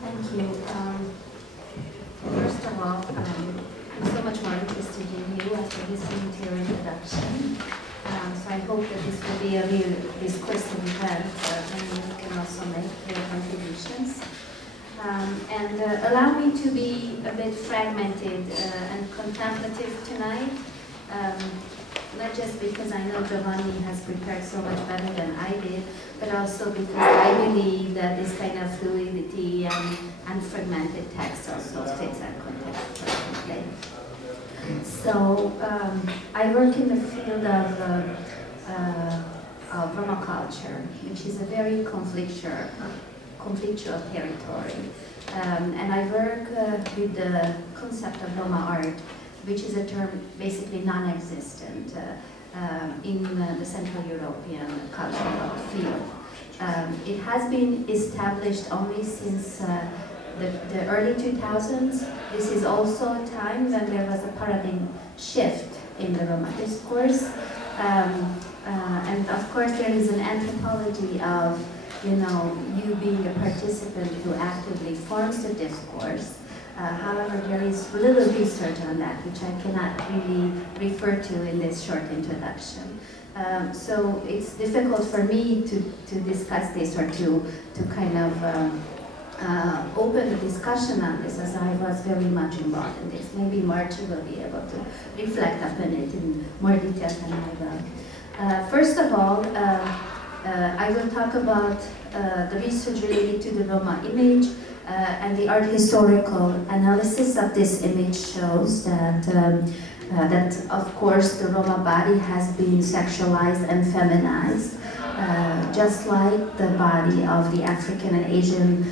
Thank you. First of all, I'm so much more interested in you after listening to your introduction. So I hope that this will be a real discursive event and you can also make your contributions. And allow me to be a bit fragmented and contemplative tonight. Not just because I know Romani has prepared so much better than I did, but also because I believe that this kind of fluidity and fragmented text also fits our context perfectly. So I work in the field of Roma culture, which is a very conflictual territory. And I work with the concept of Roma art, which is a term basically non-existent in the Central European cultural field. It has been established only since the early 2000s. This is also a time when there was a paradigm shift in the Roma discourse. And of course there is an anthropology of, you being a participant who actively forms the discourse. However, there is little research on that, which I cannot really refer to in this short introduction. So it's difficult for me to discuss this or to kind of open a discussion on this, as I was very much involved in this. Maybe Margie will be able to reflect upon it in more detail than I will. First of all, I will talk about the research related to the Roma image, and the art historical analysis of this image shows that, of course, the Roma body has been sexualized and feminized, just like the body of the African and Asian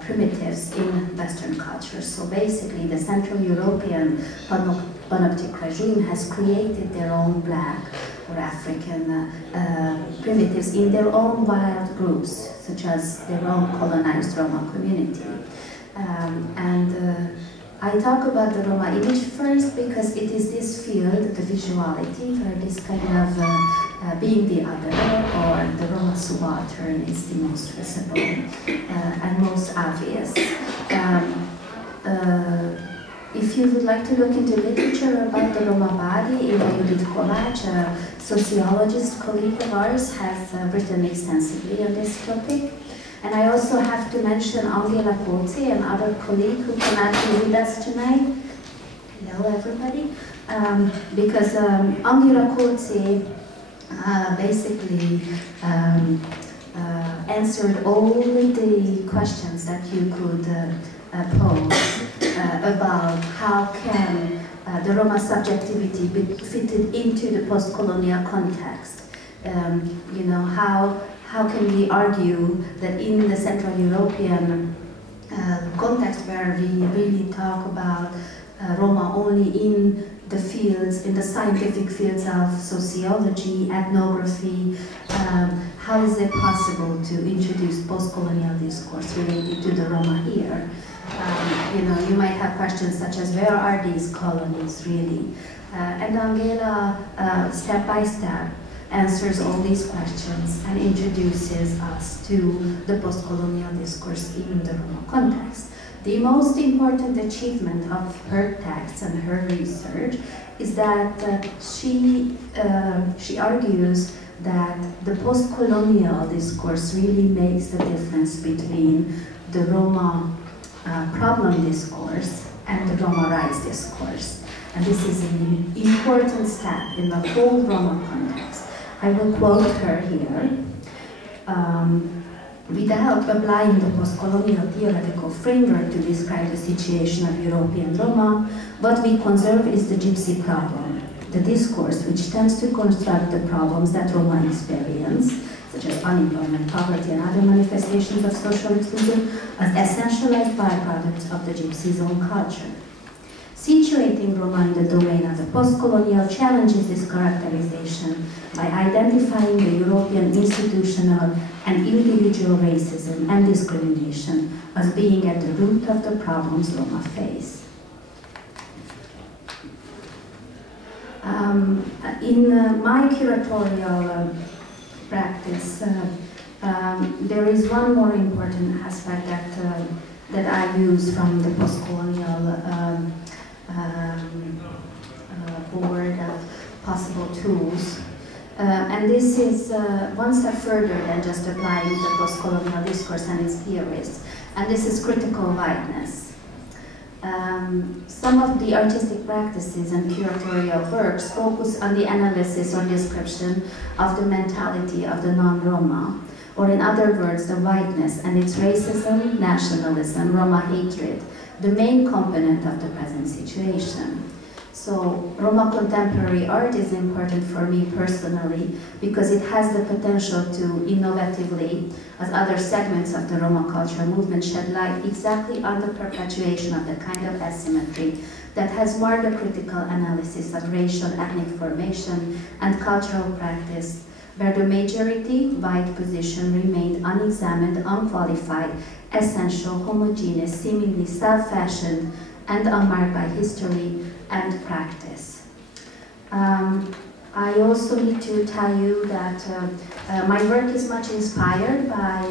primitives in Western culture. So basically, the Central European panoptic regime has created their own black or African primitives in their own wild groups, such as their own colonized Roma community. I talk about the Roma image first because it is this field, the visuality, where this kind of being the other or the Roma subaltern is the most visible and most obvious. If you would like to look into literature about the Roma body, Judith Kovács, a sociologist colleague of ours, has written extensively on this topic. And I also have to mention Angela Pozzi, another colleague who cannot be with us tonight. Hello, everybody. Because Angela Pozzi basically answered all the questions that you could pose about how can the Roma subjectivity be fitted into the post-colonial context. How can we argue that in the Central European context, where we really talk about Roma only in the fields, in the scientific fields of sociology, ethnography, how is it possible to introduce post-colonial discourse related to the Roma here? You might have questions such as, where are these colonies really? And Angela, step by step, answers all these questions and introduces us to the post-colonial discourse in the Roma context. The most important achievement of her text and her research is that she argues that the post-colonial discourse really makes the difference between the Roma problem discourse and the Roma rights discourse. And this is an important step in the whole Roma context. I will quote her here. Without applying the post-colonial theoretical framework to describe the situation of European Roma, what we conserve is the gypsy problem, the discourse which tends to construct the problems that Roma experience, such as unemployment, poverty, and other manifestations of social exclusion, as essentialized byproducts of the gypsy's own culture. Situating Roma in the domain of the post-colonial challenges this characterization by identifying the European institutional and individual racism and discrimination as being at the root of the problems Roma face. In my curatorial practice, There is one more important aspect that I use from the post-colonial board of possible tools. And this is one step further than just applying the post-colonial discourse and its theories. And this is critical whiteness. Some of the artistic practices and curatorial works focus on the analysis or description of the mentality of the non-Roma, or in other words, the whiteness and its racism, nationalism, Roma hatred, the main component of the present situation. So Roma contemporary art is important for me personally because it has the potential to innovatively, as other segments of the Roma cultural movement, shed light exactly on the perpetuation of the kind of asymmetry that has marred the critical analysis of racial ethnic formation and cultural practice, where the majority white position remained unexamined, unqualified, essential, homogeneous, seemingly self-fashioned, and unmarked by history and practice. I also need to tell you that my work is much inspired by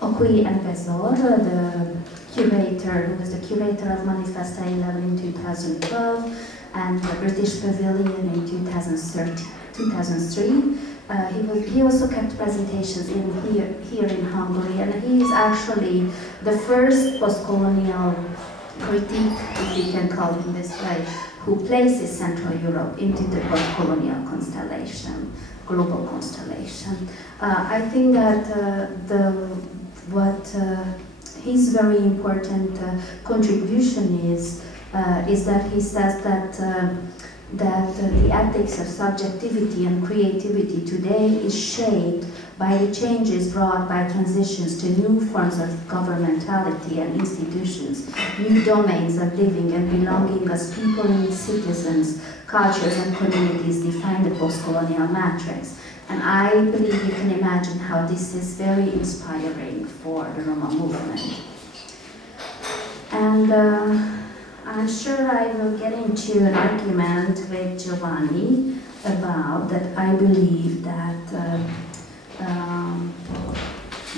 Okui and Bezor, the curator, who was the curator of Manifesta 11 in 2012 and the British Pavilion in 2003. He also kept presentations here in Hungary, and he is actually the first post-colonial critique, if we can call it this way, who places Central Europe into the post-colonial constellation, global constellation. I think that what his very important contribution is that he says that the ethics of subjectivity and creativity today is shaped by the changes brought by transitions to new forms of governmentality and institutions, new domains of living and belonging as people and citizens, cultures and communities define the post-colonial matrix. And I believe you can imagine how this is very inspiring for the Roma movement. And I'm sure I will get into an argument with Giovanni about that. I believe that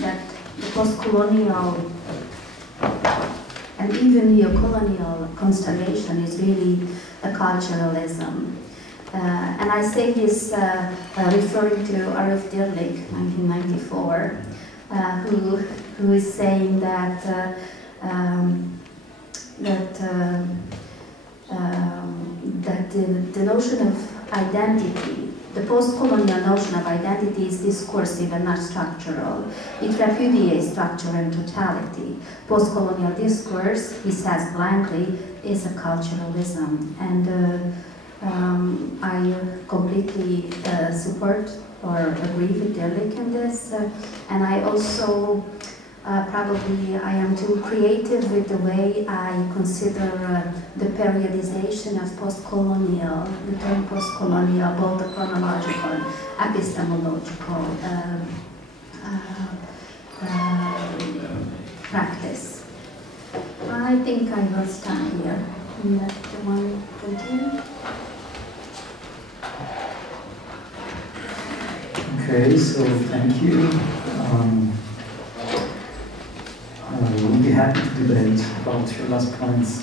that the post-colonial and even neo-colonial constellation is really a culturalism. And I say this referring to Arif Dirlik, 1994, who is saying that the notion of identity, the post-colonial notion of identity, is discursive and not structural. It repudiates structure and totality. Post-colonial discourse, he says blankly, is a culturalism. And I completely support or agree with Dirlik in this. And I also probably I am too creative with the way I consider the periodization of post-colonial, the term post-colonial, both the chronological and epistemological practice. I think I will stop here and let the one continue. Okay, so thank you. We'll be happy to debate about your last points.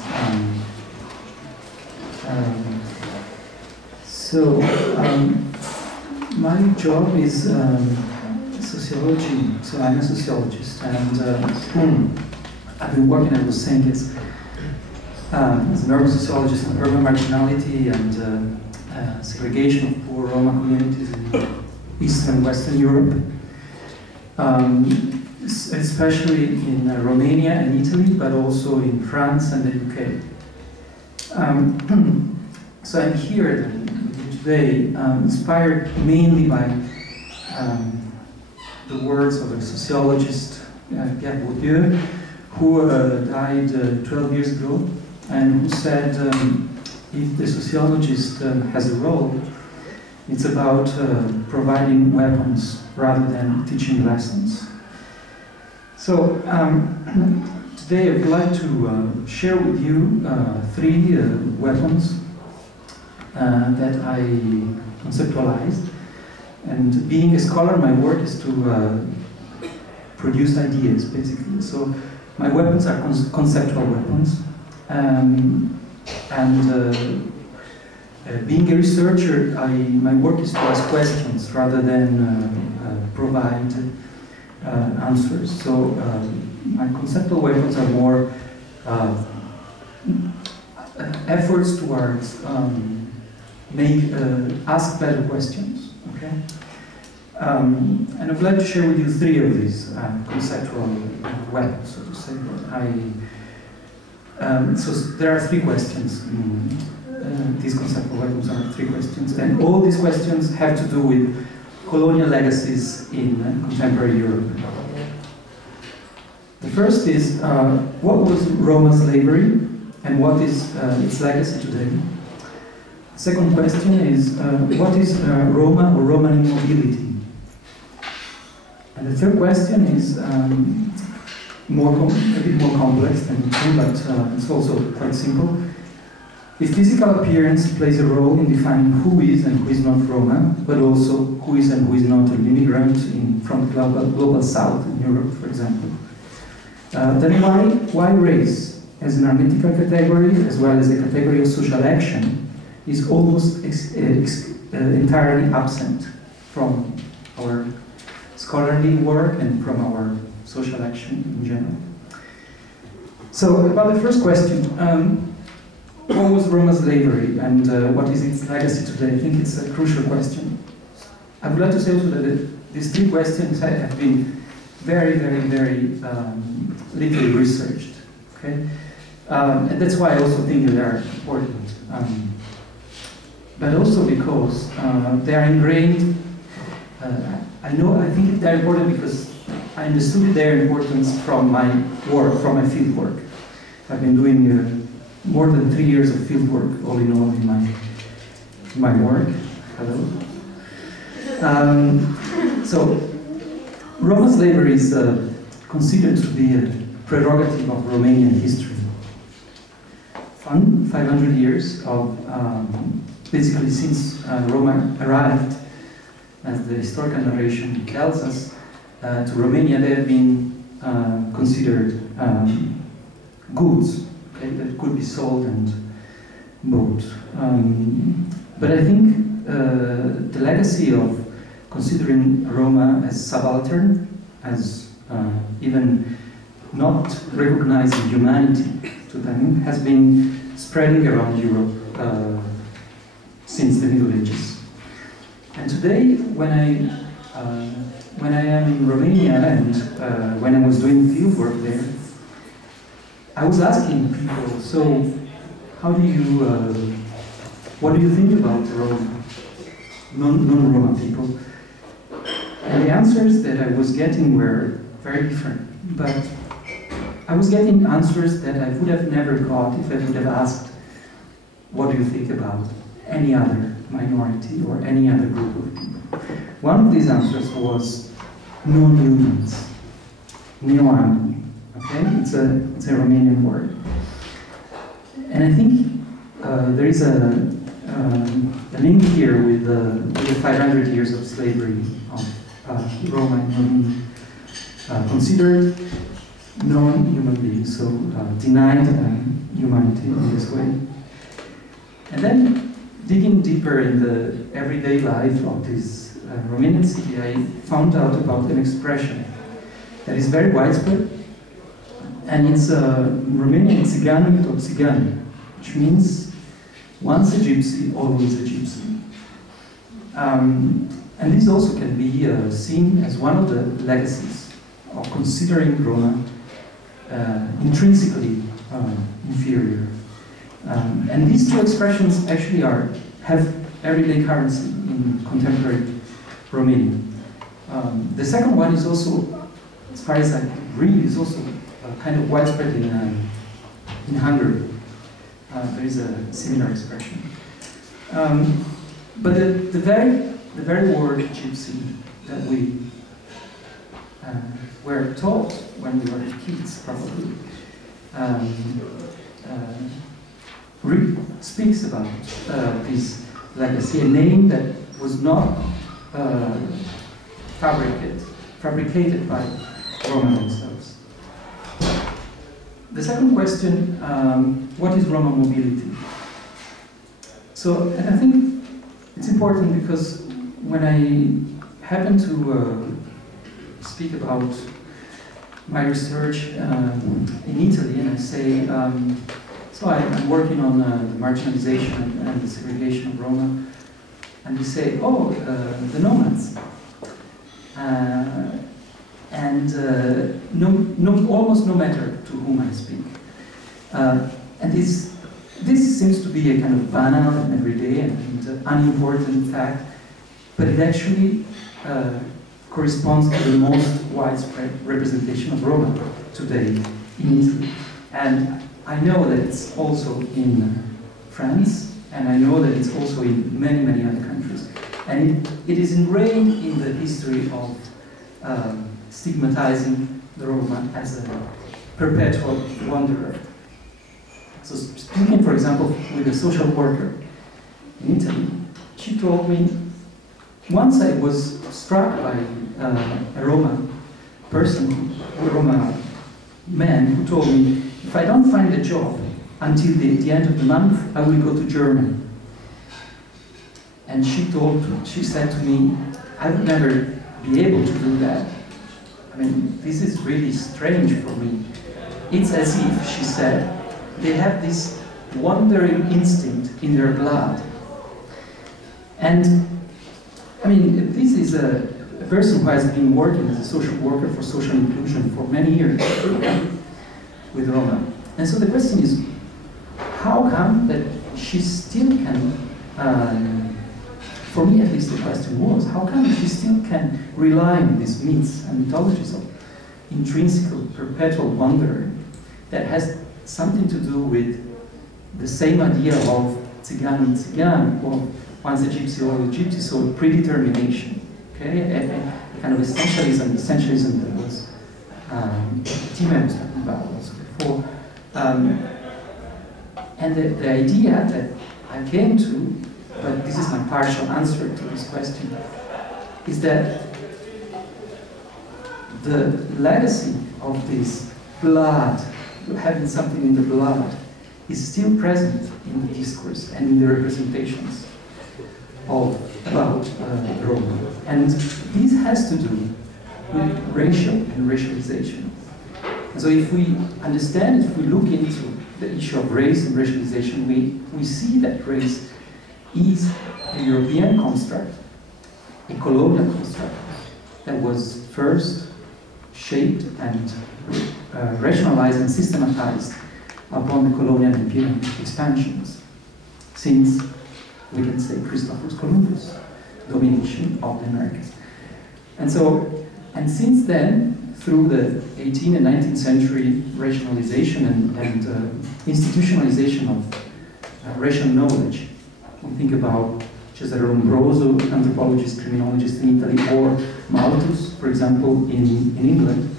My job is sociology, so I'm a sociologist, and I've been working, I was saying, as an urban sociologist on urban marginality and segregation of poor Roma communities in Eastern and Western Europe. Especially in Romania and Italy, but also in France and the UK. So I'm here today inspired mainly by the words of a sociologist, Pierre Bourdieu, who died 12 years ago, and who said if the sociologist has a role, it's about providing weapons rather than teaching lessons. So today I would like to share with you three weapons that I conceptualized. And being a scholar, my work is to produced ideas, basically. So my weapons are conceptual weapons. Being a researcher, my work is to ask questions rather than provide answers. So my conceptual weapons are more efforts towards ask better questions. Okay, and I would like to share with you 3 of these conceptual weapons, so to say. So there are 3 questions. These conceptual weapons are 3 questions, and all these questions have to do with colonial legacies in contemporary Europe. The first is, what was Roma slavery, and what is its legacy today? The second question is, what is Roma or Romani mobility? And the third question is a bit more complex than two, but it's also quite simple. If physical appearance plays a role in defining who is and who is not Roma, but also who is and who is not an immigrant from the global south in Europe, for example, then why race, as an analytical category as well as a category of social action, is almost entirely absent from our scholarly work and from our social action in general. So about the first question, what was Roma slavery and what is its legacy today? I think it's a crucial question. I would like to say also that these 3 questions have been very, very, very little researched. Okay, and that's why I also think they are important. But also because they are ingrained. I think they're important because I understood their importance from my work, from my field work. I've been doing more than 3 years of field work, all in all, in my work. Hello. So, Roma slavery is considered to be a prerogative of Romanian history. 500 years of, basically since Roma arrived, as the historical narration tells us, to Romania, they have been considered goods, okay, that could be sold and bought. But I think the legacy of considering Roma as subaltern, as even not recognizing humanity to them, has been spreading around Europe since the Middle Ages. And today, when I am in Romania and when I was doing field work there, I was asking people, so how do you, what do you think about Roma, non-Roma people? And the answers that I was getting were very different, but I was getting answers that I would have never got if I would have asked, what do you think about any other minority or any other group of people? One of these answers was non-humans, neoami. Okay, it's a Romanian word, and I think there is a link here with the 500 years of slavery of Roma and Romani, considered non-human beings, so denied humanity in this way. And then, digging deeper in the everyday life of this Romanian city, I found out about an expression that is very widespread, and it's Romanian țigani tot țigani, which means once a gypsy, always a gypsy. And this also can be seen as one of the legacies of considering Roma intrinsically inferior. And these 2 expressions actually have everyday currency in contemporary Romania. The second one is also, as far as I read, is also kind of widespread in Hungary. There is a similar expression. But the very word gypsy that we were taught when we were kids, probably, speaks about this legacy, a name that was not fabricated by Roma themselves. The second question, what is Roma mobility? So, and I think it's important because when I happen to speak about my research in Italy, and I say, so I'm working on the marginalization and the segregation of Roma, and we say, oh, the nomads. Almost no matter to whom I speak. And this seems to be a kind of banal and everyday and unimportant fact, but it actually corresponds to the most widespread representation of Roma today in Italy. And I know that it's also in France, and I know that it's also in many, many other countries. And it is ingrained in the history of stigmatizing the Roma as a perpetual wanderer. So speaking, for example, with a social worker in Italy, she told me, once I was struck by a Roma person, a Roma man, who told me, if I don't find a job until the end of the month, I will go to Germany. And she said to me, I would never be able to do that. I mean, this is really strange for me. It's as if, she said, they have this wandering instinct in their blood. And, I mean, this is a person who has been working as a social worker for social inclusion for many years with Roma. And so the question is, how come that she still can, for me at least the question was, how come she still can rely on these myths and mythologies of intrinsic, perpetual wandering that has something to do with the same idea of Tzigane and Tzigane, or once a gypsy, always a gypsy, so predetermination, okay? A kind of essentialism that was, Tima was talking about also before. And the idea that I came to, but this is my partial answer to this question, is that the legacy of this blood, having something in the blood, is still present in the discourse and in the representations about Roma. And this has to do with racial and racialization. And so if we understand, if we look into the issue of race and racialization, we see that race is a European construct, a colonial construct, that was first shaped and rationalized and systematized upon the colonial and imperial expansions, since, we can say, Christopher Columbus' domination of the Americas. And so, and since then, through the 18th and 19th century rationalization and institutionalization of racial knowledge, we think about Cesare Lombroso, anthropologist, criminologist in Italy, or Malthus, for example, in England.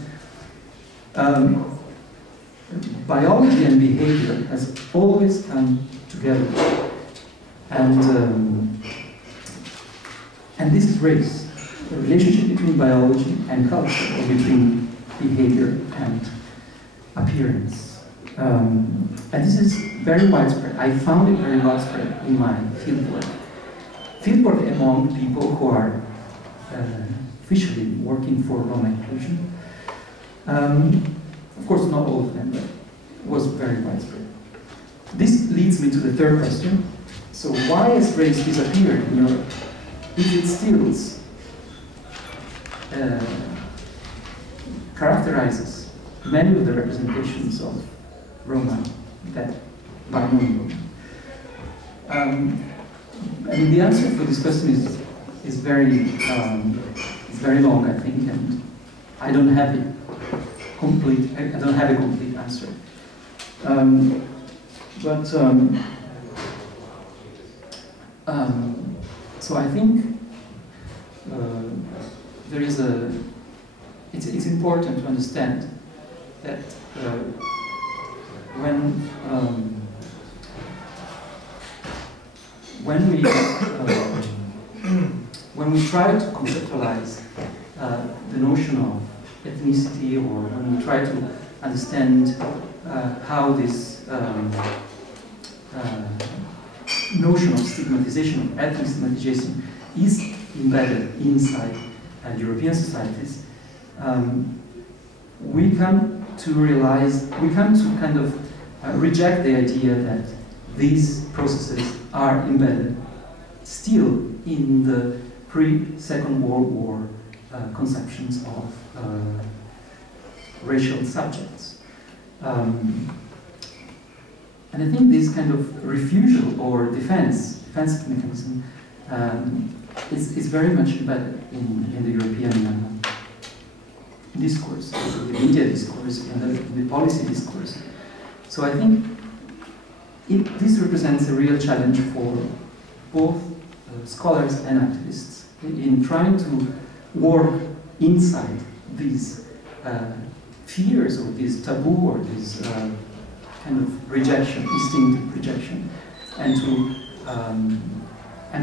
Biology and behavior has always come together, and this is race, the relationship between biology and culture, or between behavior and appearance. And this is very widespread. I found it very widespread in my fieldwork. Fieldwork among people who are officially working for Roma inclusion. Of course, not all of them, but it was very widespread. This leads me to the third question. So why has race disappeared in Europe if it still characterizes many of the representations of Roma that by non-Roma? I mean, the answer for this question is very long, I think, and I don't have it complete. I don't have a complete answer. So I think there is a. It's important to understand that when we try to conceptualize the notion of ethnicity, or when we try to understand how this notion of stigmatization, of ethnic stigmatization, is embedded inside European societies, we come to realize, we come to kind of reject the idea that these processes are embedded still in the pre-Second World War conceptions of racial subjects. And I think this kind of refusal or defensive mechanism is very much embedded in the European discourse, the media discourse, in the policy discourse. So I think this represents a real challenge for both scholars and activists in trying to work inside these fears, or this taboo, or this kind of rejection, instinctive rejection, and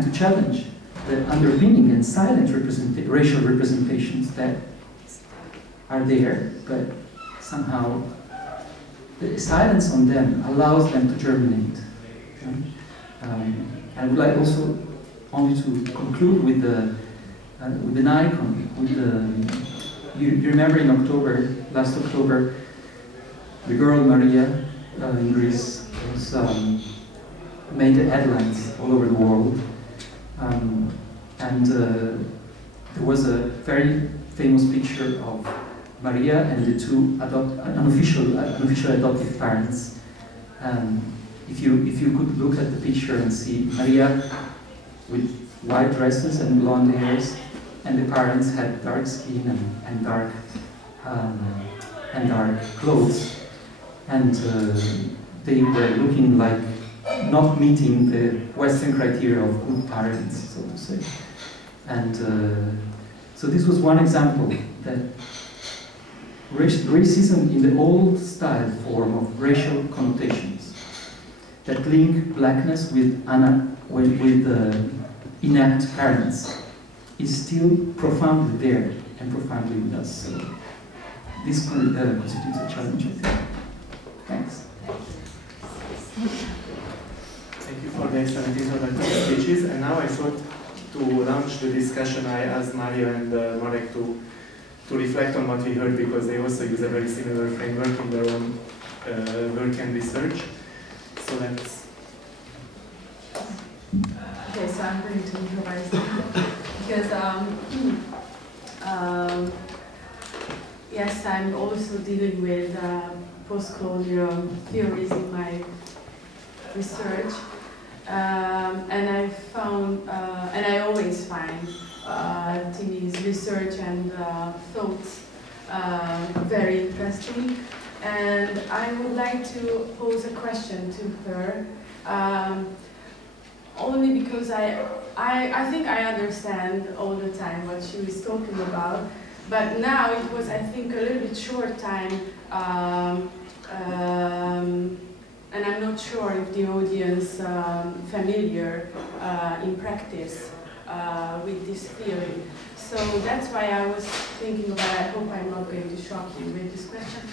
to challenge the underpinning and silent racial representations that are there, but somehow the silence on them allows them to germinate. I would like also only to conclude with an icon. You remember in October, last October, the girl Maria in Greece was made headlines all over the world, and there was a very famous picture of Maria and the two unofficial adoptive parents. If you could look at the picture and see Maria with white dresses and blonde hairs, and the parents had dark skin and dark clothes, and they were looking like not meeting the Western criteria of good parents, so to say. And so this was one example that racism in the old style form of racial connotations that link blackness with inept parents is still profoundly there and profoundly with us. So this constitutes a challenge, I think. Thanks. Thank you for the excellent introductory speeches. And now I thought to launch the discussion, I asked Mario and Marek to reflect on what we heard, because they also use a very similar framework in their own work and research. So let's... Okay, so I'm going to improvise because yes, I'm also dealing with post-colonial theories in my research, and I found, and I always find Timi's research and thoughts very interesting, and I would like to pose a question to her. Only because I think I understand all the time what she was talking about, but now it was, I think, a little bit short time, and I'm not sure if the audience familiar in practice with this theory. So that's why I was thinking about, I hope I'm not going to shock you with this question,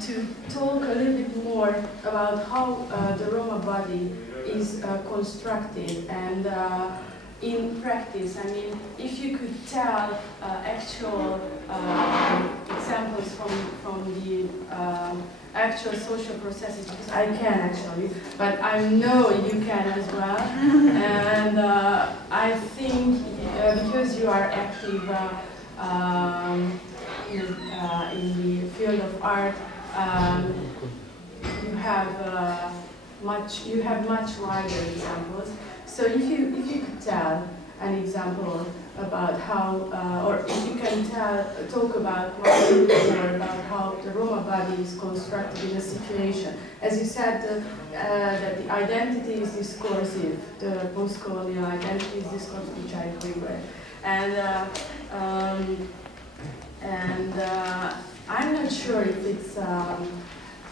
to talk a little bit more about how the Roma body is constructed, and in practice, I mean, if you could tell actual examples from the actual social processes, because I can actually, but I know you can as well, and I think because you are active in the field of art, you have much wider examples. So if you could tell an example about how, or if you can talk about more about how the Roma body is constructed in a situation. As you said, that the identity is discursive, the post-colonial identity is discursive, which I agree with. And I'm not sure if it's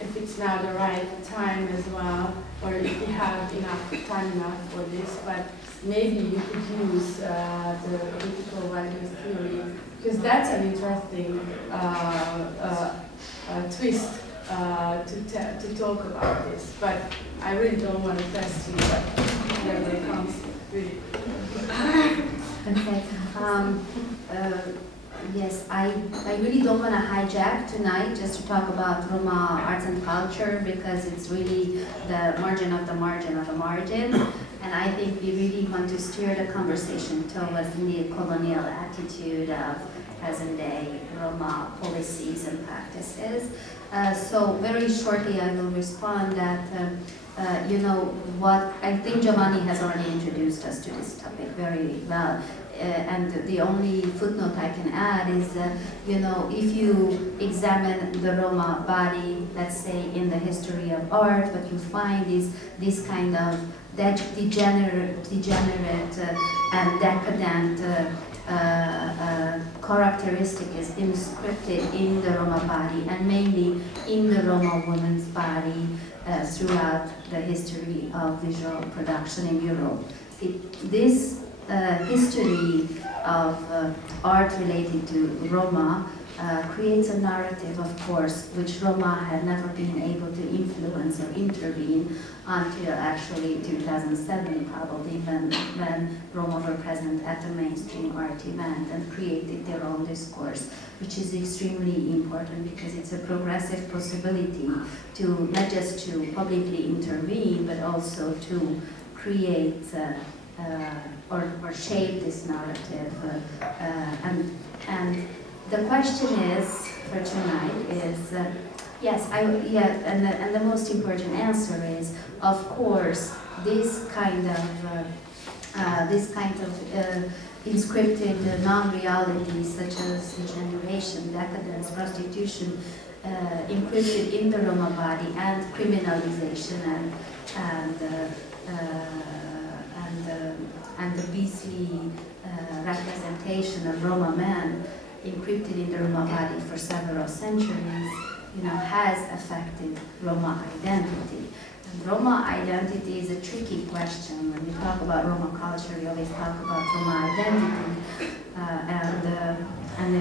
if it's now the right time as well, or if we have time enough for this, but maybe you could use the critical values theory, because that's an interesting twist to talk about this. But I really don't want to test you, but whenever it comes, really. Okay. Yes, I really don't want to hijack tonight just to talk about Roma arts and culture, because it's really the margin of the margin of the margin. And I think we really want to steer the conversation towards the colonial attitude of present-day Roma policies and practices. So very shortly I will respond that, you know, what I think Giovanni has already introduced us to this topic very well. And the only footnote I can add is, you know, if you examine the Roma body, let's say in the history of art, what you find is this kind of degenerate and decadent characteristic is inscripted in the Roma body, and mainly in the Roma woman's body throughout the history of visual production in Europe. This history of art related to Roma creates a narrative, of course, which Roma had never been able to influence or intervene until actually 2007, probably, when Roma were present at a mainstream art event and created their own discourse, which is extremely important because it's a progressive possibility to not just to publicly intervene, but also to create or shape this narrative. And the question is, for tonight, is, yes, and the most important answer is, of course, this kind of inscripted non-realities such as degeneration, decadence, prostitution, encrypted in the Roma body, and criminalization and the beastly representation of Roma men encrypted in the Roma body for several centuries, you know, has affected Roma identity. And Roma identity is a tricky question. When we talk about Roma culture, we always talk about Roma identity, and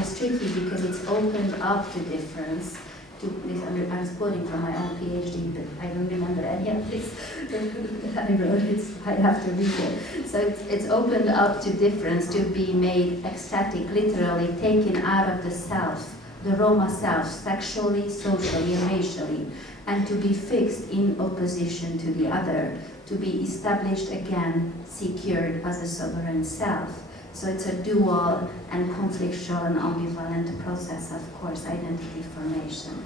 it's tricky because it's opened up to difference. I'm quoting from my own PhD, but I don't remember any of this that I wrote. I have to read it. So it's opened up to difference, to be made ecstatic, literally taken out of the self, the Roma self, sexually, socially, and racially, and to be fixed in opposition to the other, to be established again, secured as a sovereign self. So it's a dual and conflictual and ambivalent process, of course, identity formation.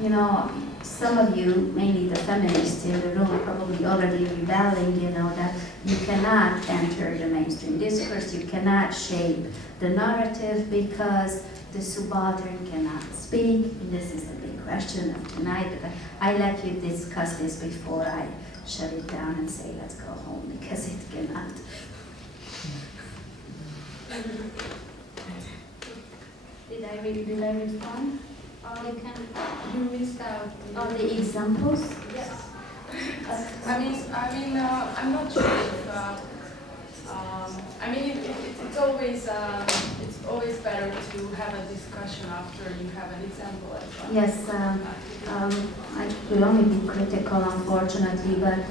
You know, some of you, mainly the feminists in the room, probably already rebelling, you know, that you cannot enter the mainstream discourse, you cannot shape the narrative because the subaltern cannot speak. And this is the big question of tonight, but I let you discuss this before I shut it down and say, let's go home, because it cannot. Did I respond? You missed out on the examples? Yes. I'm not sure if, it's always better to have a discussion after you have an example as well. Yes, I will only be critical, unfortunately, but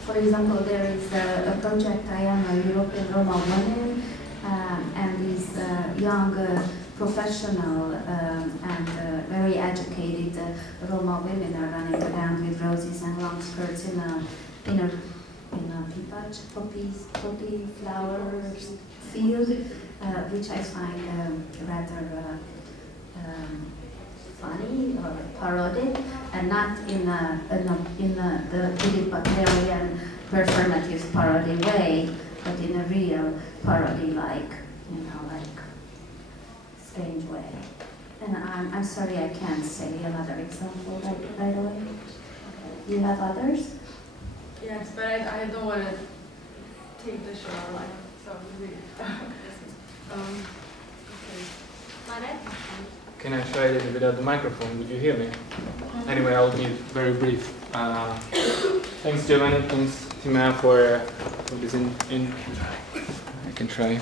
for example, there is a project, I am a European Roma woman, and these young professional and very educated Roma women are running around with roses and long skirts in a poppy flower field, which I find rather funny or parodic, and not in the Philip Butlerian performative parody way, but in a real parody, like, you know, like strange way. And I'm sorry I can't say another example right away. You have others? Yes, but I don't want to take the show like so really. Okay. Marek? Can I try this without the microphone? Would you hear me? Anyway, I'll be very brief. Thanks, Giovanni. Thanks, Tima, for this I can try.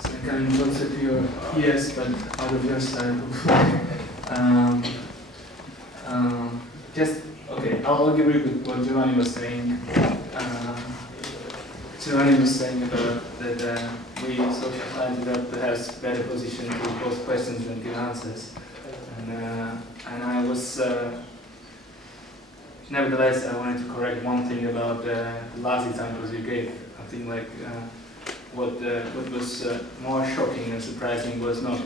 So I can closer to your ears, but out of your side. Okay, I'll agree with what Giovanni was saying. Giovanni was saying about that we social scientists are perhaps better positioned to pose questions than give answers. And I was, nevertheless, I wanted to correct one thing about the last examples you gave. I think like what was more shocking and surprising was not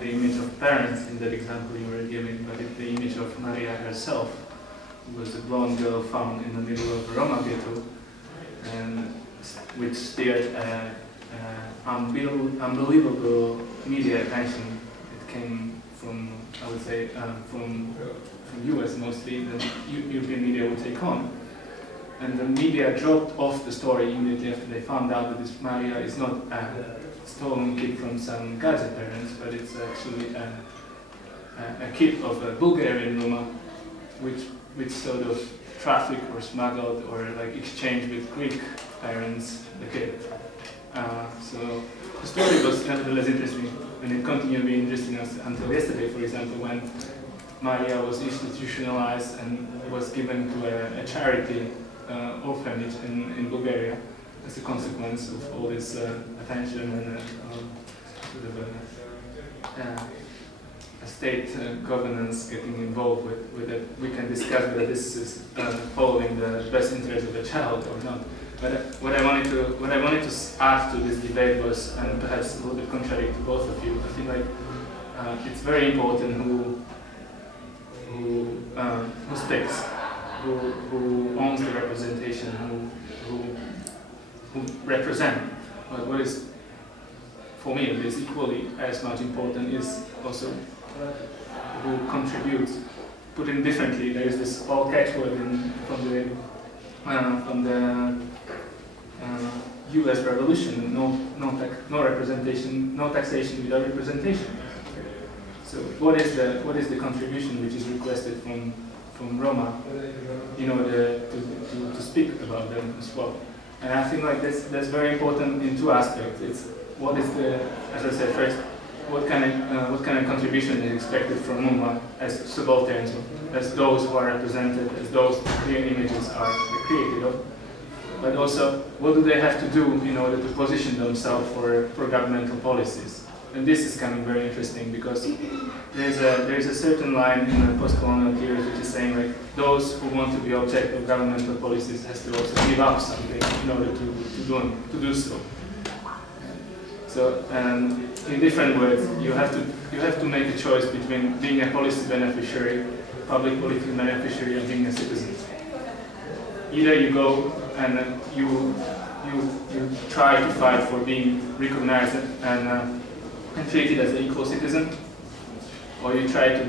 the image of parents in that example you were giving, but the image of Maria herself, who was a blonde girl found in the middle of a Roma ghetto, and which steered unbelievable media attention. It came from, I would say, from US mostly, that European media would take on. And the media dropped off the story immediately after they found out that this Maria is not a stolen kid from some Gaza parents, but it's actually a kid of a Bulgarian Roma, which sort of trafficked or smuggled or like exchanged with Greek parents the kid. So the story was nevertheless interesting, and it continued to be interesting until yesterday, for example, when Maria was institutionalized and was given to a charity orphanage in Bulgaria as a consequence of all this attention and sort of a state governance getting involved with it. We can discuss whether this is following the best interest of the child or not. But what I wanted to add to this debate was, and perhaps a little bit contrary to both of you, I think like it's very important who speaks, who owns the representation, who represent. But what is, for me, is equally as much important is also who contributes. Put in differently, there is this old catchword from the U.S. Revolution: no representation, no taxation without representation. So, what is the contribution which is requested from Roma in order to speak about them as well? And I think like that's very important in two aspects. It's what is the, as I said first, what kind of contribution is expected from Roma as subalterns, as those who are represented, as those clear images are created of. But also, what do they have to do in order to position themselves for governmental policies? And this is coming very interesting because there is a certain line in the post-colonial period which is saying like those who want to be object of governmental policies has to also give up something in order to do so. So, in different words, you have to make a choice between being a policy beneficiary, public policy beneficiary, and being a citizen. Either you go and you try to fight for being recognized and treated as an equal citizen, or you try to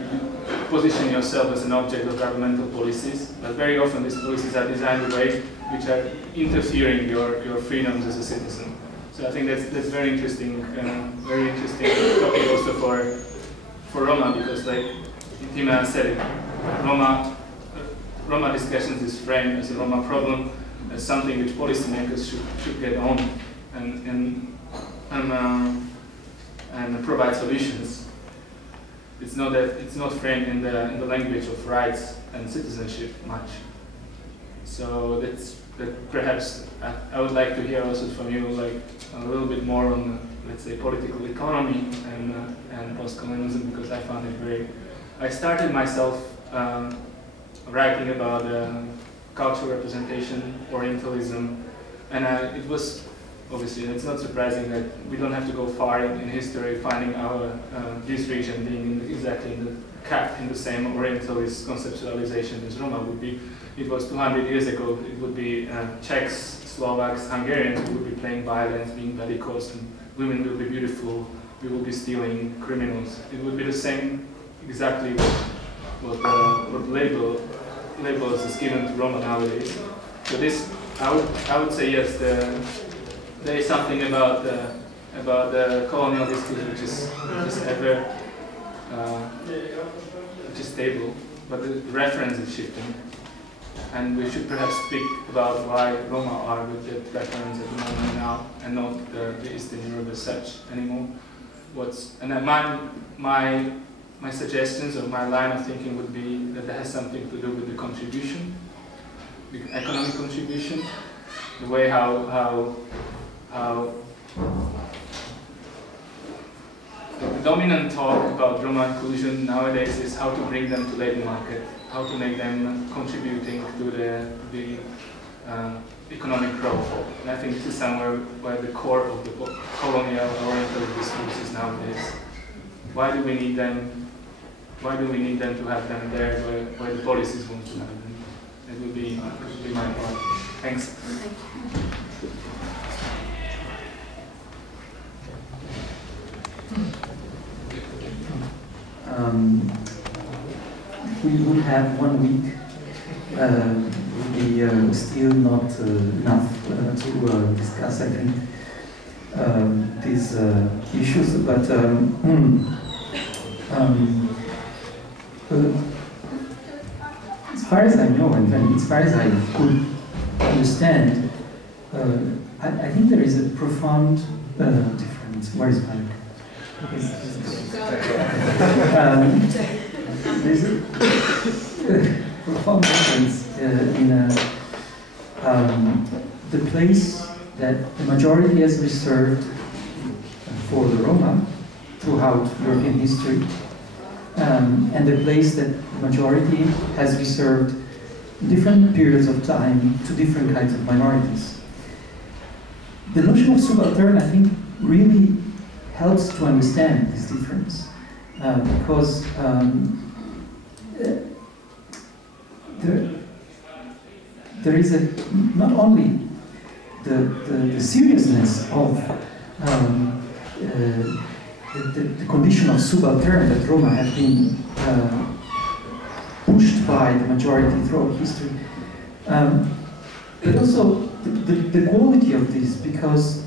position yourself as an object of governmental policies. But very often these policies are designed in a way which are interfering your freedoms as a citizen. So I think that's very interesting topic also for Roma, because like Tima said it, Roma discussions is framed as a Roma problem, as something which policymakers should get on and provide solutions. It's not framed in the language of rights and citizenship much. So that perhaps I would like to hear also from you like a little bit more on, let's say, political economy and post-colonialism, because I found it very. I started myself writing about cultural representation, Orientalism, and it was obviously, it's not surprising that we don't have to go far in history finding our this region being exactly capped in the same Orientalist conceptualization as Roma would be. It was 200 years ago. It would be Czechs, Slovaks, Hungarians who would be playing violence, being bellicose, and women will be beautiful, we will be stealing, criminals. It would be the same, exactly what labels is given to Roma nowadays. So this I would say yes. There is something about the colonial discourse which is ever which is stable, but the reference is shifting, and we should perhaps speak about why Roma are with that reference at the moment now, and not the Eastern Europe as such anymore. My suggestions or my line of thinking would be that that has something to do with the contribution, the economic contribution, the way how the dominant talk about Roma inclusion nowadays is how to bring them to labor market, how to make them contributing to the economic growth. And I think this is somewhere where the core of the colonial oriental discourse is nowadays. Why do we need them? Why do we need them to have them there where the policies want to have them? It would be my part. Thanks. If we would have 1 week, would be still not enough to discuss, I think, these issues. But as far as I know, and as far as I could understand, I think there is a profound difference. Where is Mike? There's a profound difference in the place that the majority has reserved for the Roma throughout European history, and the place that the majority has reserved in different periods of time to different kinds of minorities. The notion of subaltern, I think, really helps to understand this difference, because there is not only the seriousness of the condition of subaltern that Roma have been pushed by the majority throughout history, but also the quality of this, because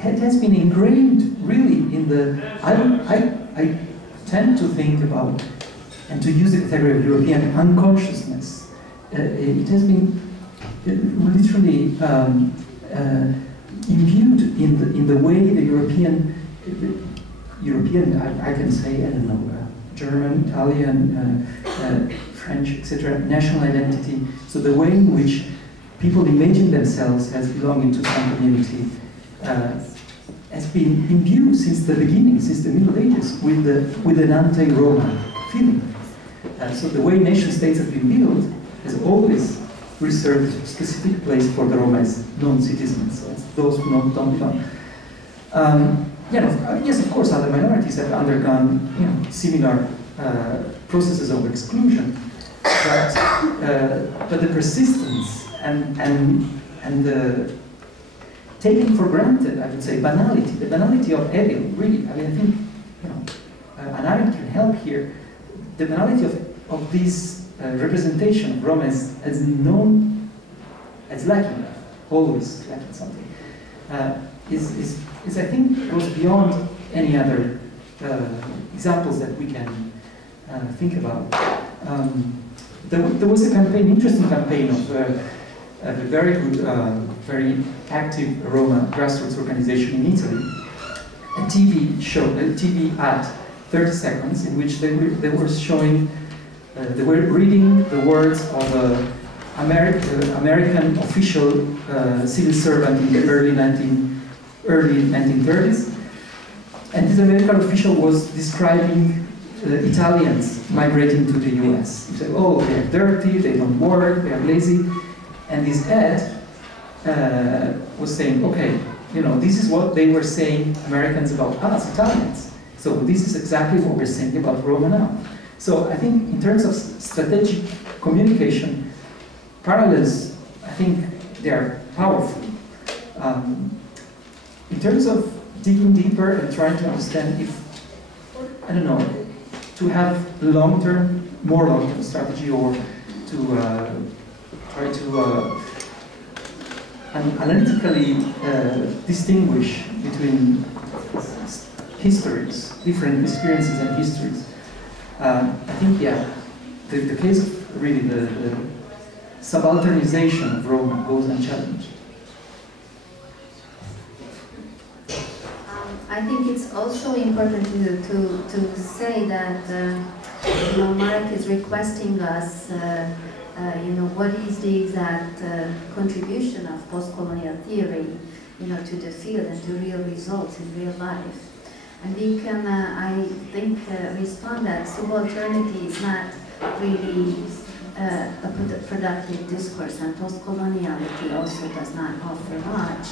it has been ingrained really in the. I tend to think about and to use the category of European unconsciousness. It has been literally imbued in the way the European, I can say, I don't know, German, Italian, French, etc., national identity. So the way in which people imagine themselves as belonging to some community has been imbued since the beginning, since the Middle Ages, with an anti-Roma feeling. So the way nation-states have been built has always reserved a specific place for the Roma as non-citizens, as those who don't belong. Yes, of course, other minorities have undergone similar processes of exclusion, but the persistence and the taking for granted, I would say, banality, the banality of evil, really. I mean, I think, Anna can help here. The banality of this representation of Roma as known, as lacking, always lacking something, is I think, goes beyond any other examples that we can think about. There was a campaign, interesting campaign of a very good, very active Roma grassroots organization in Italy, a TV show, a TV ad, 30 seconds, in which they were showing, they were reading the words of an American official civil servant in the early 1930s, and this American official was describing Italians migrating to the US. He said, oh, they're dirty, they don't work, they're lazy. And this ad was saying, okay, this is what they were saying, Americans, about us, Italians. So this is exactly what we're saying about Roma now. So I think in terms of strategic communication, parallels, I think they're powerful. In terms of digging deeper and trying to understand if, I don't know, to have more long-term strategy, or to try to analytically distinguish between histories, different experiences and histories. I think, yeah, the case of really the subalternization of Roma goes unchallenged. I think it's also important to say that Marek is requesting us, what is the exact contribution of post-colonial theory, to the field and to real results in real life. And we can, I think, respond that subalternity is not really a productive discourse, and post-coloniality also does not offer much,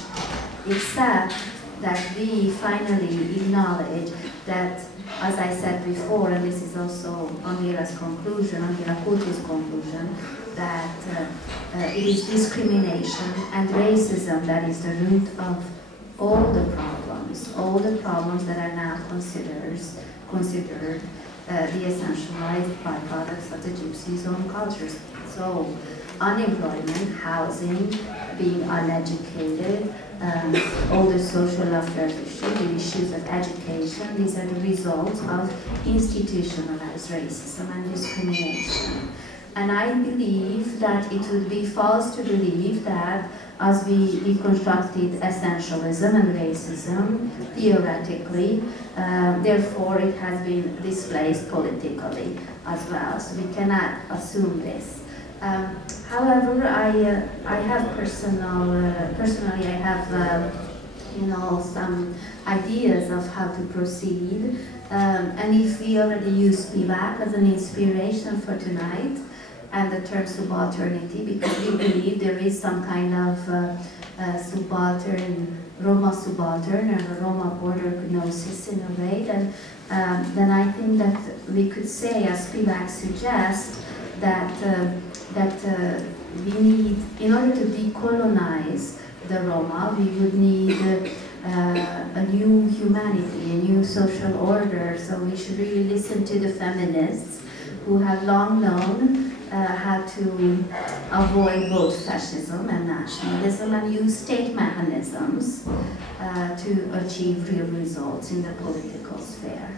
except that we finally acknowledge that, as I said before, and this is also Angela's conclusion, Angela Kurti's conclusion, that it is discrimination and racism that is the root of all the problems that are now considered the essentialized byproducts of the Gypsies' own cultures. So, unemployment, housing, being uneducated, all the social affairs issues, the issues of education, these are the results of institutionalized racism and discrimination. And I believe that it would be false to believe that as we deconstructed essentialism and racism theoretically, therefore it has been displaced politically as well. So we cannot assume this. However, I have personally I have some ideas of how to proceed. And if we already use Spivak as an inspiration for tonight, and the term subalternity, because we believe there is some kind of subaltern, Roma subaltern, or Roma border gnosis in a way, then I think that we could say, as Spivak suggests, that we need, in order to decolonize the Roma, we would need a new humanity, a new social order. So we should really listen to the feminists who have long known how to avoid both fascism and nationalism and use state mechanisms to achieve real results in the political sphere.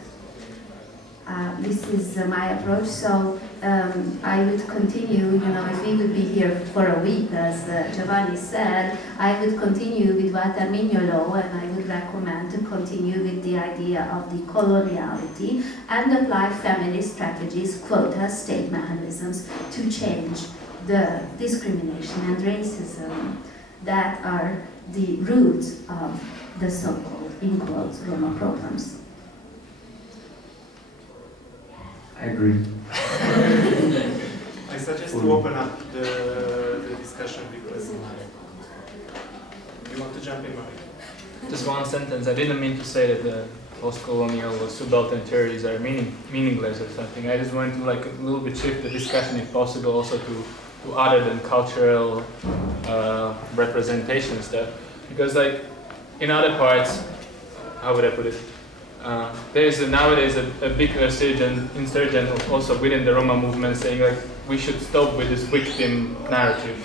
This is my approach, so I would continue, if we would be here for a week, as Giovanni said, I would continue with Walter Mignolo, and I would recommend to continue with the idea of decoloniality and apply feminist strategies, quotas, state mechanisms to change the discrimination and racism that are the roots of the so-called, in quotes, Roma problems. I agree. I suggest to open up the discussion because you want to jump in, Marek? Just one sentence. I didn't mean to say that the post-colonial or subaltern theories are meaningless or something. I just wanted to a little bit shift the discussion, if possible, also to other than cultural representations. Because in other parts, how would I put it? There is nowadays a big insurgent also within the Roma movement saying we should stop with this victim narrative.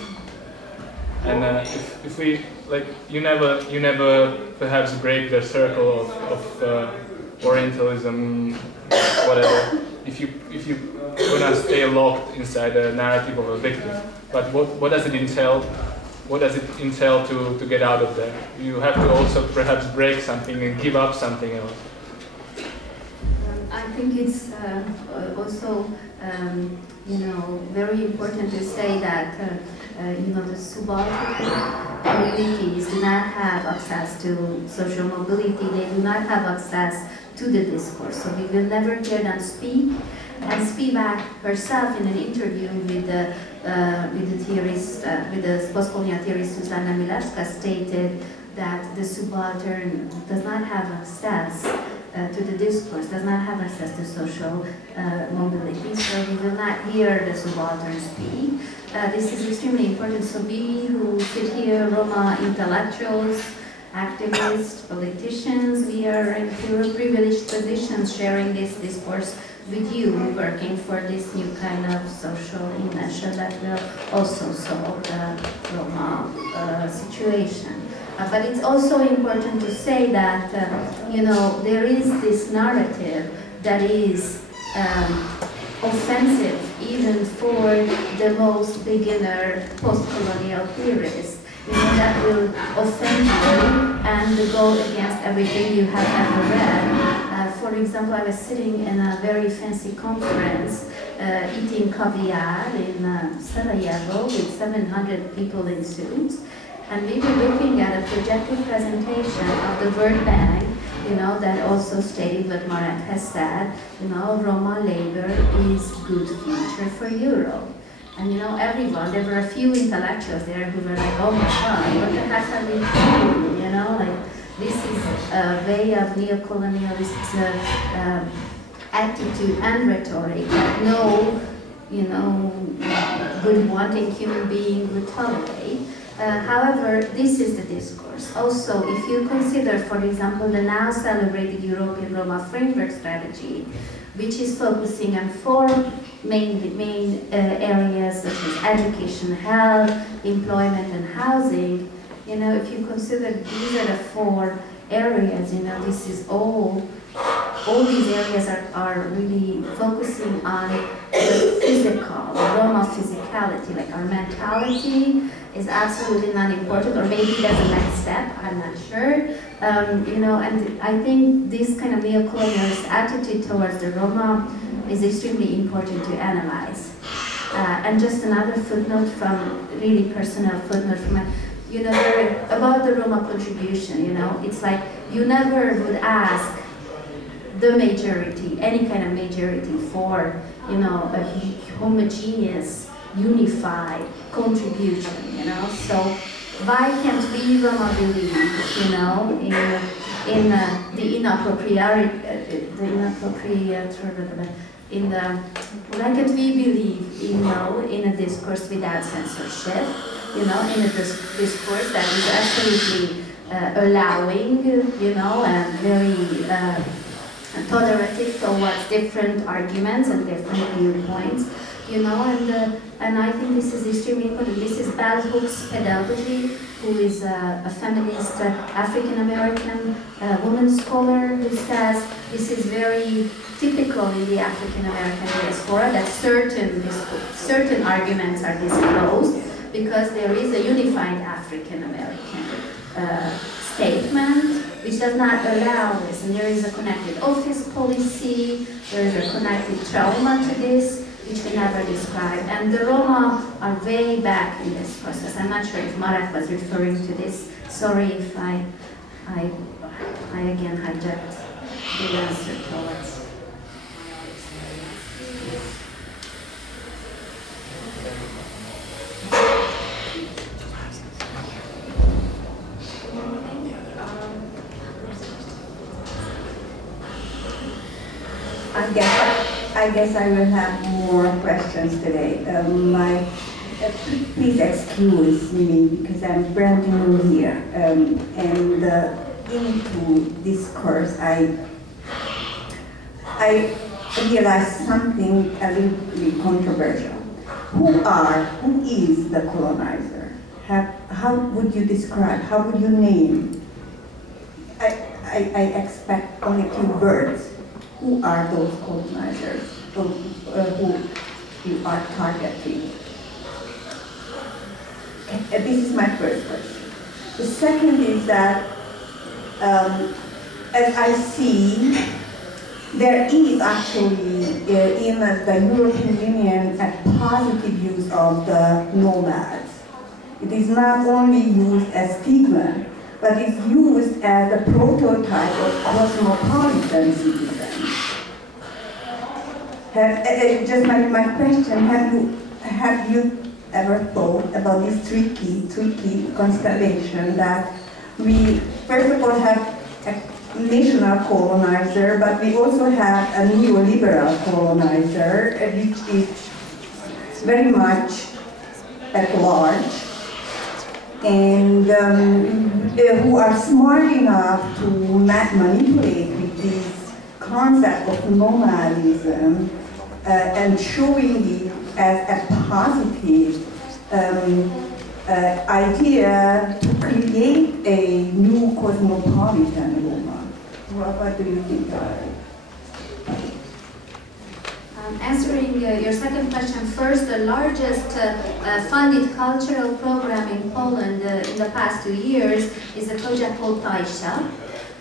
And if we you never perhaps break the circle of Orientalism, whatever. If you gonna stay locked inside the narrative of a victim, but what does it entail? What does it entail to get out of there? You have to also perhaps break something and give up something else. I think it's also, very important to say that, the subaltern communities do not have access to social mobility. They do not have access to the discourse. So we will never hear them speak. And Spivak herself, in an interview with the theorist, with the post-colonial theorist Susanna Milewska, stated that the subaltern does not have access to the discourse, does not have access to social mobility, so we will not hear the subaltern speak. This is extremely important. So we who sit here, Roma intellectuals, activists, politicians, we are in privileged positions sharing this discourse with you working for this new kind of social inertia that will also solve the Roma situation. But it's also important to say that, you know, there is this narrative that is offensive even for the most beginner post-colonial theorists. You know, that will offend you and go against everything you have ever read. For example, I was sitting in a very fancy conference eating caviar in Sarajevo with 700 people in suits, and we were looking at a projected presentation of the World Bank, you know, that also stated what Marek has said, you know, Roma labor is good future for Europe. And you know, everyone, there were a few intellectuals there who were like, oh my God, what the heck are we doing? You know, like, this is a way of neocolonialist attitude and rhetoric that no, you know, good wanting human being would tolerate. However, this is the discourse. Also, if you consider, for example, the now celebrated European Roma framework strategy, which is focusing on four main areas such as education, health, employment, and housing, you know, if you consider these are the four areas, you know, this is all these areas are really focusing on the physical, the Roma physicality, like our mentality is absolutely not important, or maybe that's the next step, I'm not sure. You know, and I think this kind of neocolonialist attitude towards the Roma is extremely important to analyze. And just another footnote from, really personal footnote from my, you know, about the Roma contribution, you know, it's like you never would ask the majority, any kind of majority for, you know, a homogeneous, unified contribution, you know. So why can't we Roma believe, you know, in the inappropriate, why can't we believe, you know, in a discourse without censorship, you know, in a discourse that is absolutely allowing, you know, and very tolerative towards different arguments and different viewpoints, you know, and I think this is extremely important. This is Bell Hooks' pedagogy, who is a feminist African-American woman scholar, who says this is very typical in the African-American diaspora, that certain arguments are disclosed because there is a unified African-American statement which does not allow this, and there is a connected office policy, there is a connected trauma to this, which we never described. And the Roma are way back in this process. I'm not sure if Marek was referring to this. Sorry if I again hijacked the answer towards. I guess I will have more questions today. Please excuse me because I'm brand new here, and into this course I realized something a little bit controversial. Who is the colonizer? How would you describe? How would you name? I expect only 2 words. Who are those colonizers who you are targeting? This is my first question. The second is that, as I see, there is actually in the European Union a positive use of the nomads. It is not only used as stigma, but it's used as a prototype of cosmopolitan citizens. Just my question, have you ever thought about this tricky constellation that we first of all have a national colonizer, but we also have a neoliberal colonizer, which is very much at large, and who are smart enough to manipulate with these concept of nomadism and showing it as a positive idea to create a new cosmopolitan Roma. What do you think about it? Answering your second question first, the largest funded cultural program in Poland in the past 2 years is a project called Taisha.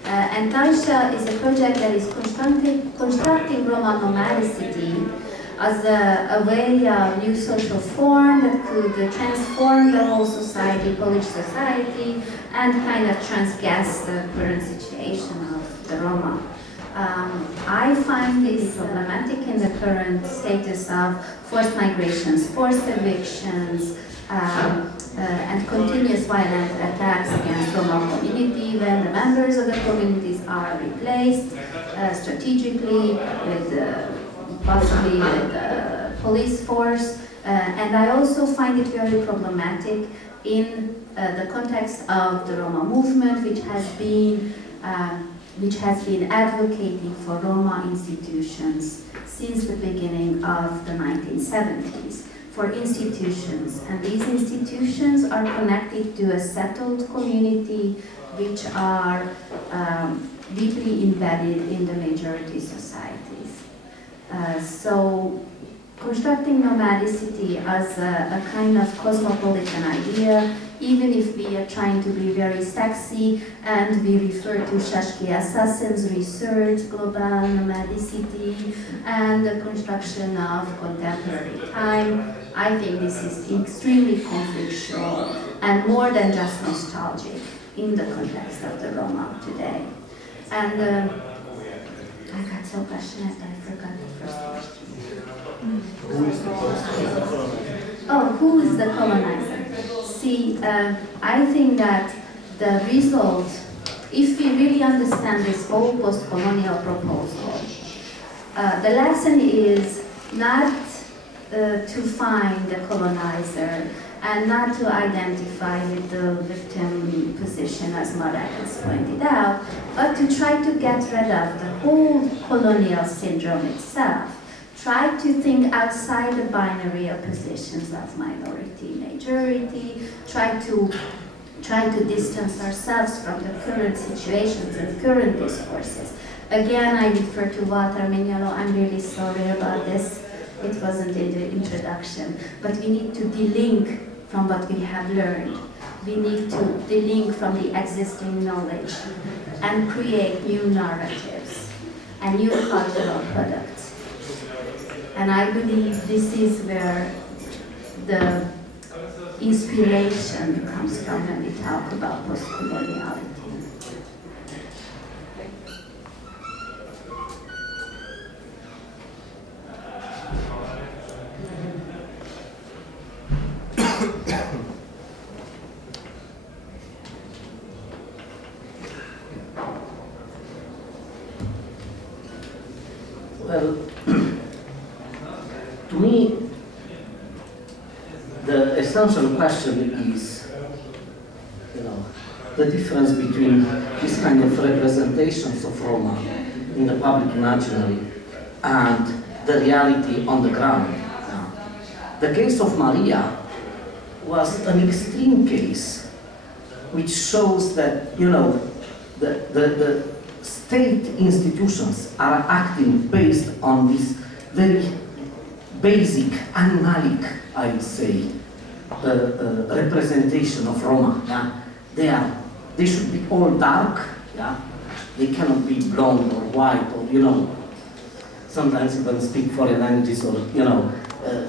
And Taisha is a project that is constructing Roma nomadicity as a way of new social form that could transform the whole society, Polish society, and kind of transgress the current situation of the Roma. I find it problematic in the current status of forced migrations, forced evictions, and continuous violent attacks against Roma community when the members of the communities are replaced strategically with possibly with the police force. And I also find it very problematic in the context of the Roma movement, which has been advocating for Roma institutions since the beginning of the 1970s, for institutions. And these institutions are connected to a settled community which are deeply embedded in the majority societies. So constructing nomadicity as a kind of cosmopolitan idea, even if we are trying to be very sexy and we refer to Szaszki Assassin's research, global nomadicity, and the construction of contemporary time, I think this is extremely conflictual and more than just nostalgic in the context of the Roma today. And I got so passionate I forgot the first question. Who is the post-colonial? Oh, who is the colonizer? See, I think that the result, if we really understand this whole post-colonial proposal, the lesson is not to find the colonizer and not to identify with the victim position, as Marek has pointed out, but to try to get rid of the whole colonial syndrome itself. Try to think outside the binary of positions of minority, majority, try to distance ourselves from the current situations and current discourses. Again, I refer to Walter Mignolo. I'm really sorry about this. It wasn't in the introduction. But we need to delink from what we have learned. We need to delink from the existing knowledge and create new narratives and new cultural products. And I believe this is where the inspiration comes from when we talk about post-coloniality. Well, to me, the essential question is, the difference between this kind of representations of Roma in the public imaginary and the reality on the ground. The case of Maria was an extreme case, which shows that, the state institutions are acting based on this very basic, animalic, I would say, representation of Roma. Yeah? They should be all dark. Yeah? They cannot be blonde or white or, sometimes even speak foreign languages or,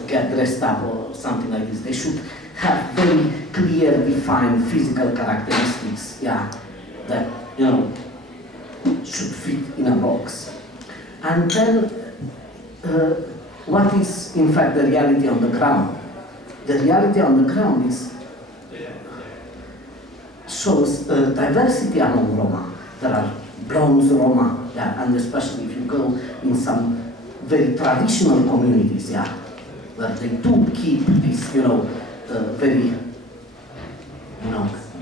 get dressed up or something like this. They should have very clear, defined physical characteristics, that, should fit in a box. And then, what is, in fact, the reality on the ground? The reality on the ground shows diversity among Roma. There are blonde Roma, and especially if you go in some very traditional communities, where they do keep these, very,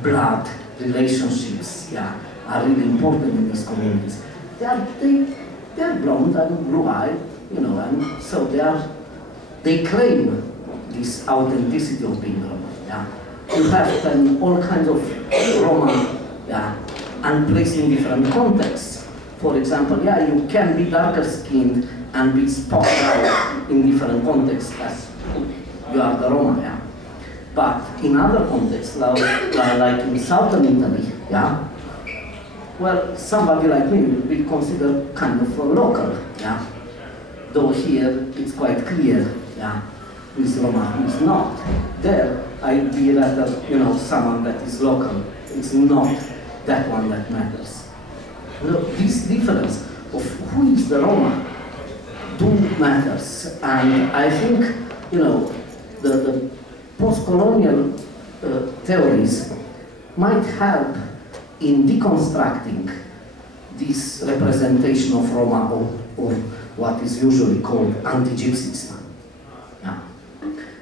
blood relationships, are really important in these communities. They they're blonde and blue-eyed, you know, and so they claim this authenticity of being Roma. Yeah. You have then all kinds of Roma, yeah, and placed in different contexts. For example, yeah, you can be darker skinned and be spotted out in different contexts as you are the Roma, yeah. But in other contexts, like in southern Italy, yeah, well, somebody like me would be considered kind of a local, yeah. Though here it's quite clear, yeah, who is Roma, who is not. There, I'd be rather, you know, someone that is local. It's not that one that matters. This difference of who is the Roma do matters, and I think, you know, the post-colonial theories might help in deconstructing this representation of Roma or what is usually called anti-Gypsyism. Yeah.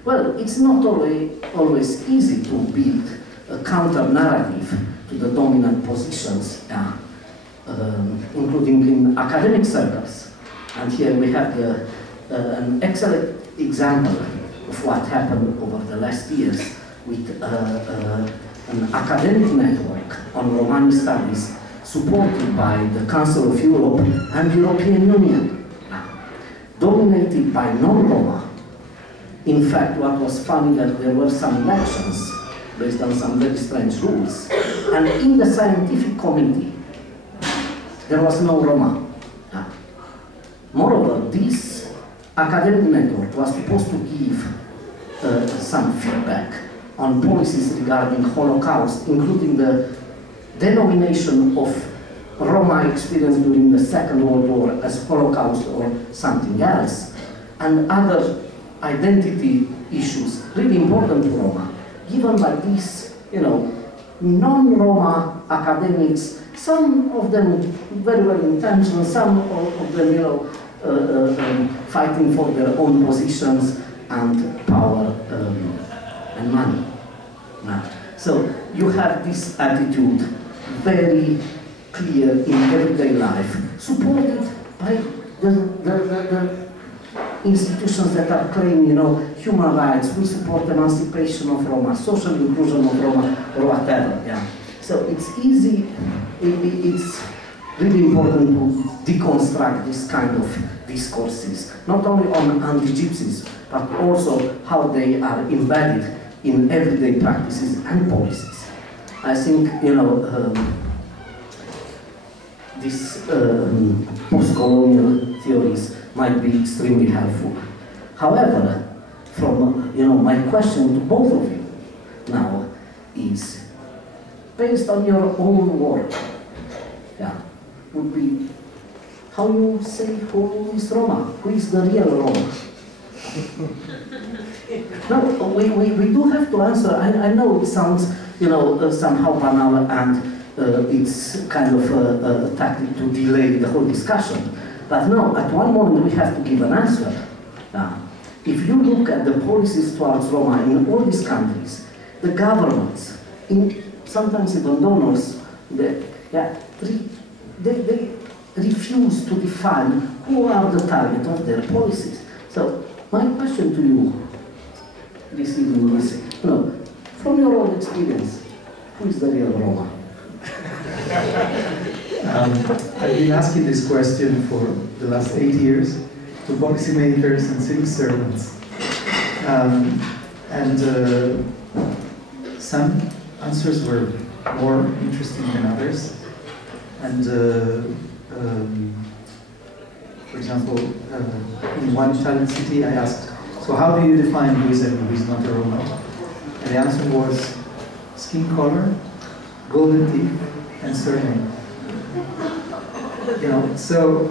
Well, it's not always easy to build a counter-narrative to the dominant positions, yeah, including in academic circles. And here we have an excellent example of what happened over the last years with an academic network on Romani studies supported by the Council of Europe and the European Union, dominated by non-Roma. In fact, what was funny that there were some elections based on some very strange rules, and in the scientific committee there was no Roma. Moreover, this academic network was supposed to give some feedback on policies regarding Holocaust, including the denomination of Roma experience during the Second World War as Holocaust or something else, and other identity issues really important to Roma, given by these, you know, non-Roma academics, some of them very well intentioned, some of them, you know, fighting for their own positions and power and money. So you have this attitude very clear in everyday life, supported by the institutions that are claiming, you know, human rights, we support emancipation of Roma, social inclusion of Roma, or whatever. Yeah. So it's easy, it's really important to deconstruct this kind of discourses, not only on anti-Gypsies, but also how they are embedded in everyday practices and policies. I think, you know, these post-colonial theories might be extremely helpful. However, from, you know, my question to both of you now is, based on your own work, yeah, would be how you say who is Roma, who is the real Roma. No, we do have to answer. I know it sounds, you know, somehow banal, and it's kind of a tactic to delay the whole discussion. But no, at one moment we have to give an answer. If you look at the policies towards Roma in all these countries, the governments, sometimes even donors, they refuse to define who are the target of their policies. So my question to you this evening is, you know, from your own experience, who is the real Roma? I've been asking this question for the last 8 years to policymakers and civil servants. Some answers were more interesting than others. And for example, in one Italian city I asked, so how do you define who is and who is not a Roma? And the answer was skin color, golden teeth, and surname. You know, so,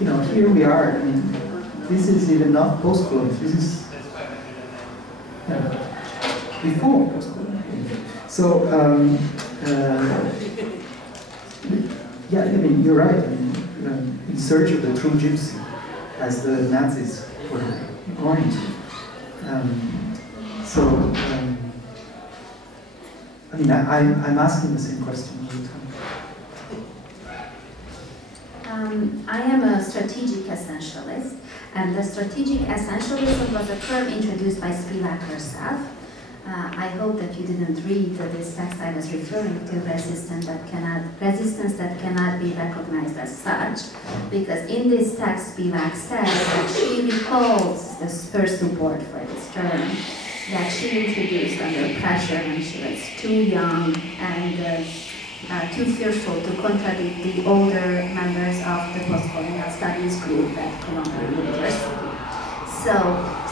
you know, here we are. I mean, this is even not post-colonial. This is before post-colonial. So, yeah, I mean, you're right. I mean, in search of the true gypsy, as the Nazis were going to. I mean, I'm asking the same question all the time. I am a strategic essentialist, and the strategic essentialism was a term introduced by Spivak herself. I hope that you didn't read this text I was referring to, resistance that cannot be recognized as such, because in this text Spivak says that she recalls her support for this term that she introduced under pressure when she was too young and too fearful to contradict the older members of the post-colonial studies group at Columbia University. So,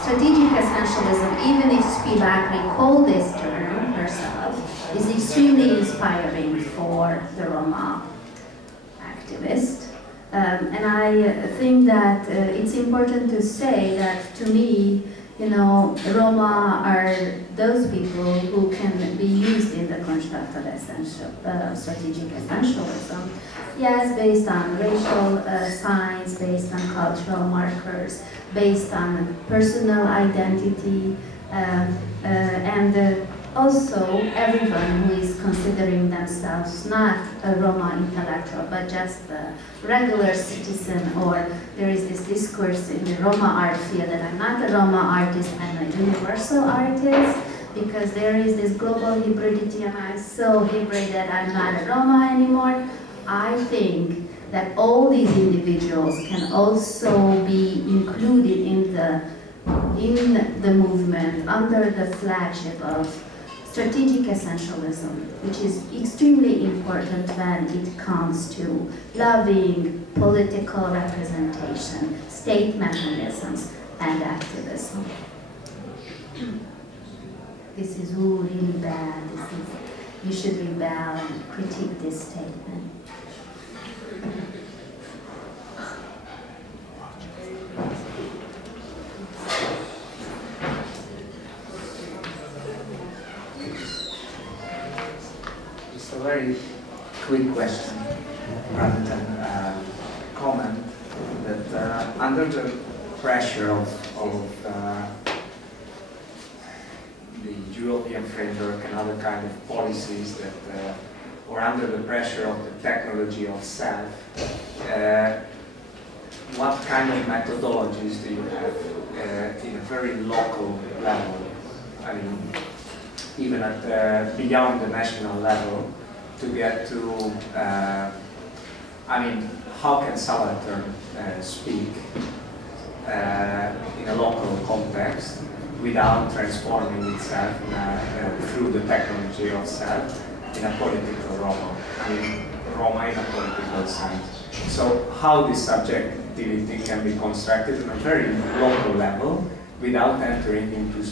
strategic essentialism, even if Spivak recalled this term herself, is extremely inspiring for the Roma activist. And I think that it's important to say that, to me, you know, Roma are those people who can be used in the construct of strategic essentialism. Yes, based on racial signs, based on cultural markers, based on personal identity, and also everyone who is considering themselves not a Roma intellectual, but just a regular citizen, or there is this discourse in the Roma art field that I'm not a Roma artist, I'm a universal artist, because there is this global hybridity and I'm so hybrid that I'm not a Roma anymore. I think that all these individuals can also be included in the movement under the flagship of strategic essentialism, which is extremely important when it comes to lobbying, political representation, state mechanisms, and activism. This is really bad. You should rebel and critique this statement. Just a very quick question, rather than comment, that under the pressure of the European framework and other kind of policies that, or under the pressure of the technology of self, what kind of methodologies do you have in a very local level? I mean, even at beyond the national level, to get to, I mean, how can subaltern speak in a local context without transforming itself through the technology of self in a political Roma? I mean, Roma in a political sense. So how this subjectivity can be constructed on a very local level without entering into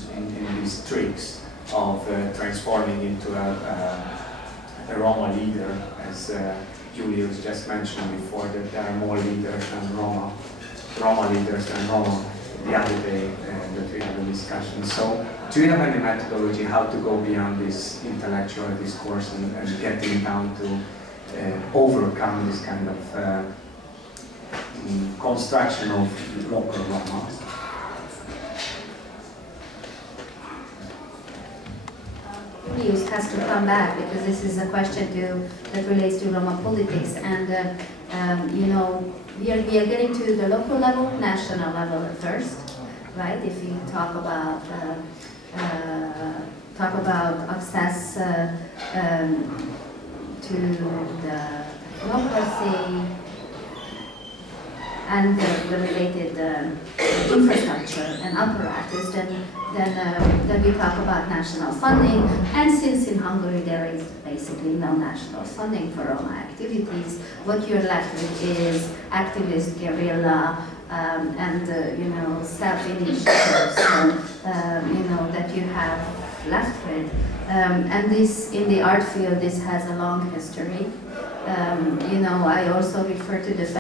these tricks of transforming into a Roma leader, as Julius just mentioned before, that there are more leaders than Roma leaders than Roma the other day that we had a discussion. So do you have any methodology how to go beyond this intellectual discourse and getting down to overcome this kind of construction of local Roma? Julius has to come back, because this is a question that relates to Roma politics, and you know, we are getting to the local level, national level at first, right? If you talk about access to the democracy and the related infrastructure and apparatus, then we talk about national funding. And since in Hungary there is basically no national funding for Roma activities, what you're left with is activist guerrilla and you know, self-initiatives you know, that you have left with. And this, in the art field, this has a long history. You know, I also refer to the